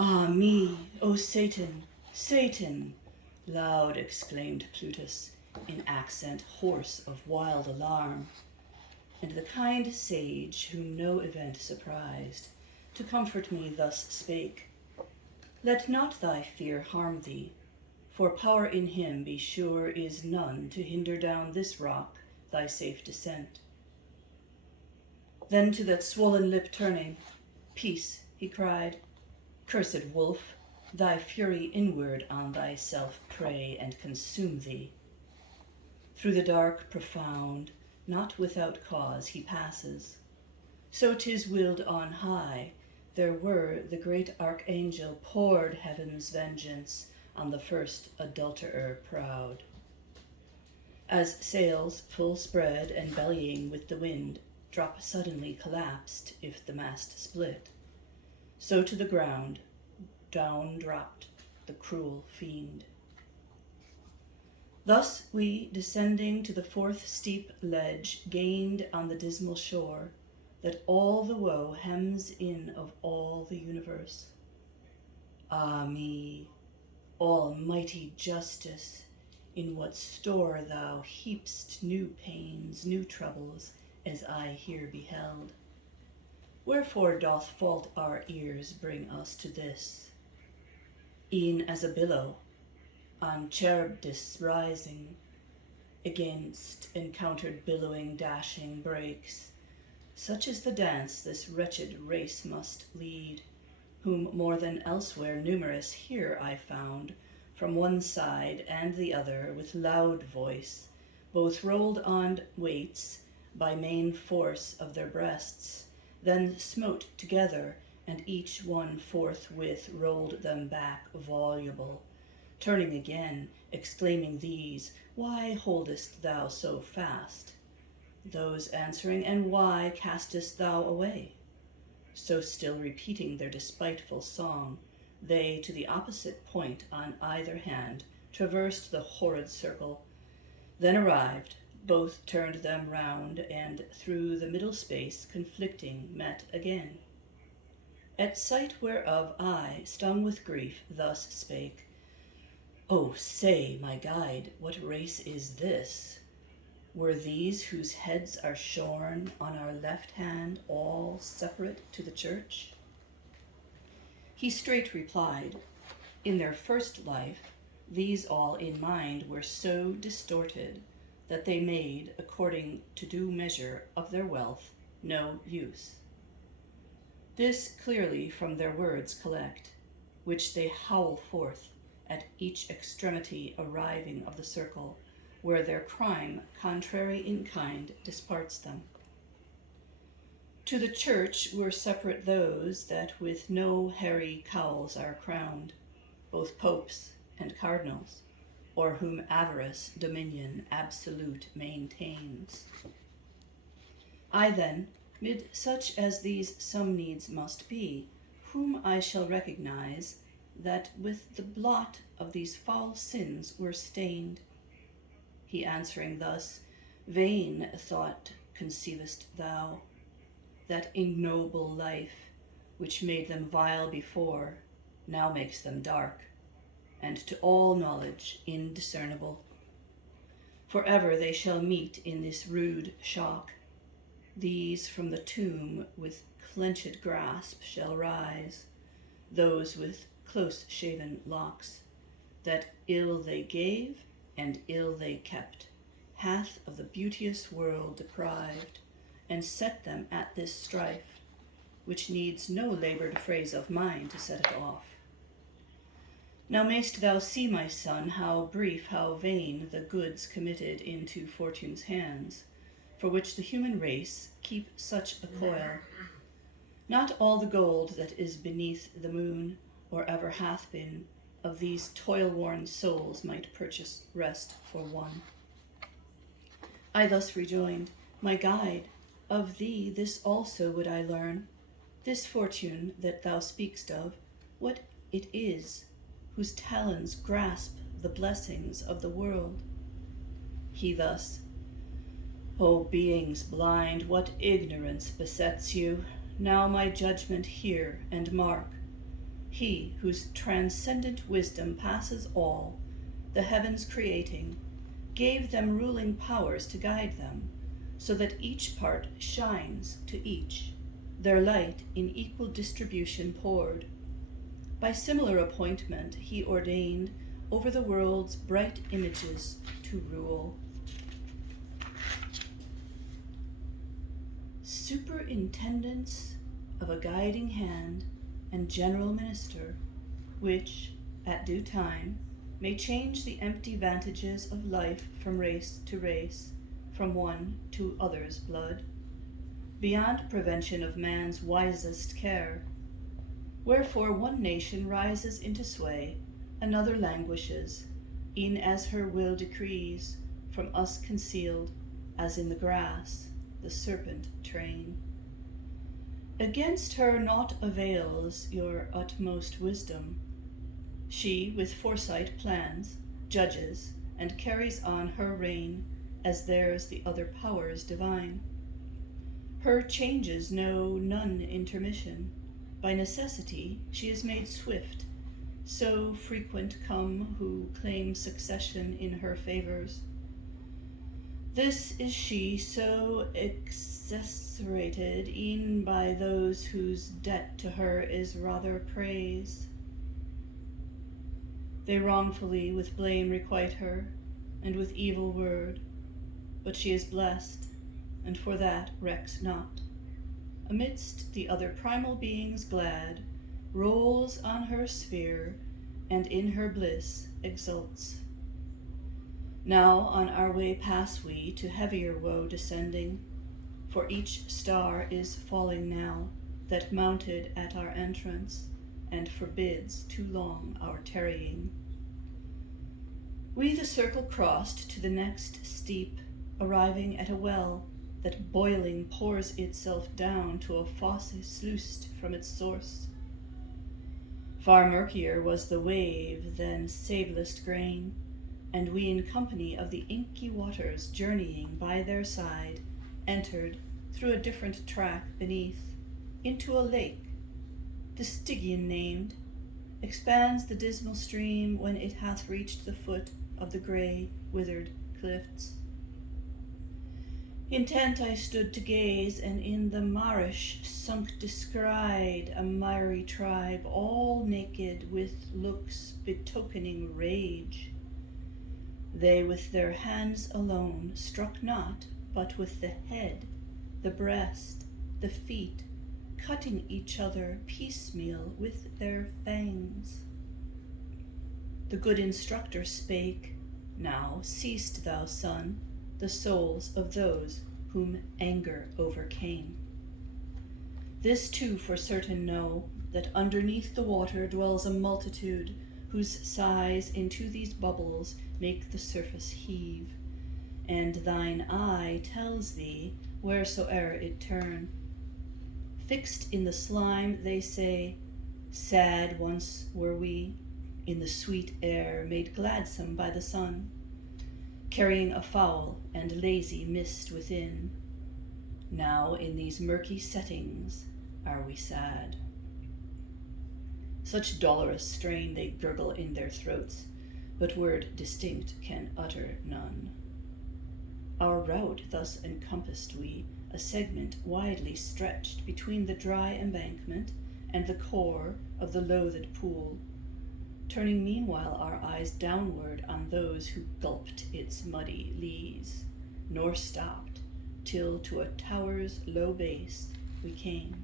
Ah me, O Satan, Satan! Loud exclaimed Plutus, in accent hoarse of wild alarm. And the kind sage, whom no event surprised, to comfort me thus spake: Let not thy fear harm thee, for power in him, be sure, is none to hinder down this rock thy safe descent. Then to that swollen lip turning, Peace, he cried, cursed wolf, thy fury inward on thyself prey and consume thee. Through the dark profound, not without cause, he passes. So 'tis willed on high, there were the great archangel poured heaven's vengeance on the first adulterer proud. As sails full spread and bellying with the wind drop suddenly collapsed if the mast split, so to the ground down dropped the cruel fiend. Thus we, descending to the fourth steep ledge, gained on the dismal shore that all the woe hems in of all the universe. Ah me, almighty justice, in what store thou heap'st new pains, new troubles, as I here beheld. Wherefore doth fault our ears bring us to this? E'en as a billow, on Charybdis rising, against encountered billowing dashing breaks, such is the dance this wretched race must lead, whom more than elsewhere numerous here I found, from one side and the other, with loud voice, both rolled on weights by main force of their breasts, then smote together, and each one forthwith rolled them back voluble, turning again, exclaiming these, Why holdest thou so fast? Those answering, And why castest thou away? So still repeating their despiteful song, they to the opposite point on either hand traversed the horrid circle, then arrived, both turned them round, and through the middle space conflicting met again. At sight whereof I, stung with grief, thus spake: O say, my guide, what race is this? Were these whose heads are shorn on our left hand all separate to the church? He straight replied, In their first life, these all in mind were so distorted that they made, according to due measure of their wealth, no use. This clearly from their words collect, which they howl forth at each extremity arriving of the circle, where their crime, contrary in kind, disparts them. To the church were separate those that with no hairy cowls are crowned, both popes and cardinals, or whom avarice dominion absolute maintains. I then, mid such as these some needs must be, whom I shall recognize, that with the blot of these foul sins were stained. He answering thus, Vain thought conceivest thou, that ignoble life, which made them vile before, now makes them dark, and to all knowledge indiscernible. For ever they shall meet in this rude shock. These from the tomb with clenched grasp shall rise, those with close-shaven locks, that ill they gave and ill they kept, hath of the beauteous world deprived, and set them at this strife, which needs no labored phrase of mine to set it off. Now mayst thou see, my son, how brief, how vain the goods committed into Fortune's hands, for which the human race keep such a coil. Not all the gold that is beneath the moon, or ever hath been, of these toil-worn souls might purchase rest for one. I thus rejoined, My guide, of thee this also would I learn, this fortune that thou speak'st of, what it is, whose talons grasp the blessings of the world. He thus, O beings blind, what ignorance besets you? Now my judgment hear and mark. He whose transcendent wisdom passes all, the heavens creating, gave them ruling powers to guide them, so that each part shines to each, their light in equal distribution poured. By similar appointment he ordained over the world's bright images to rule. Superintendence of a guiding hand and general minister, which, at due time, may change the empty vantages of life from race to race, from one to other's blood, beyond prevention of man's wisest care. Wherefore one nation rises into sway, another languishes, e'en as her will decrees, from us concealed, as in the grass, the serpent train. Against her naught avails your utmost wisdom. She with foresight plans, judges, and carries on her reign, as theirs the other powers divine. Her changes know none intermission. By necessity she is made swift, so frequent come who claim succession in her favors. This is she so exasperated e'en by those whose debt to her is rather praise. They wrongfully with blame requite her, and with evil word, but she is blessed, and for that recks not. Amidst the other primal beings glad, rolls on her sphere, and in her bliss exults. Now on our way pass we, to heavier woe descending, for each star is falling now, that mounted at our entrance, and forbids too long our tarrying. We the circle crossed to the next steep, arriving at a well, that boiling pours itself down to a fosse sluiced from its source. Far murkier was the wave than sablest grain, and we in company of the inky waters journeying by their side entered through a different track beneath into a lake, the Stygian named, expands the dismal stream when it hath reached the foot of the grey withered cliffs. Intent I stood to gaze, and in the marish sunk descried a miry tribe, all naked, with looks betokening rage. They with their hands alone struck not, but with the head, the breast, the feet, cutting each other piecemeal with their fangs. The good instructor spake, Now seest thou, son, the souls of those whom anger overcame. This too for certain know, that underneath the water dwells a multitude, whose sighs into these bubbles make the surface heave, and thine eye tells thee wheresoe'er it turn. Fixed in the slime, they say, sad once were we, in the sweet air made gladsome by the sun, carrying a foul and lazy mist within. Now in these murky settings are we sad. Such dolorous strain they gurgle in their throats, but word distinct can utter none. Our route thus encompassed we, a segment widely stretched between the dry embankment and the core of the loathed pool, turning meanwhile our eyes downward on those who gulped its muddy lees, nor stopped till to a tower's low base we came.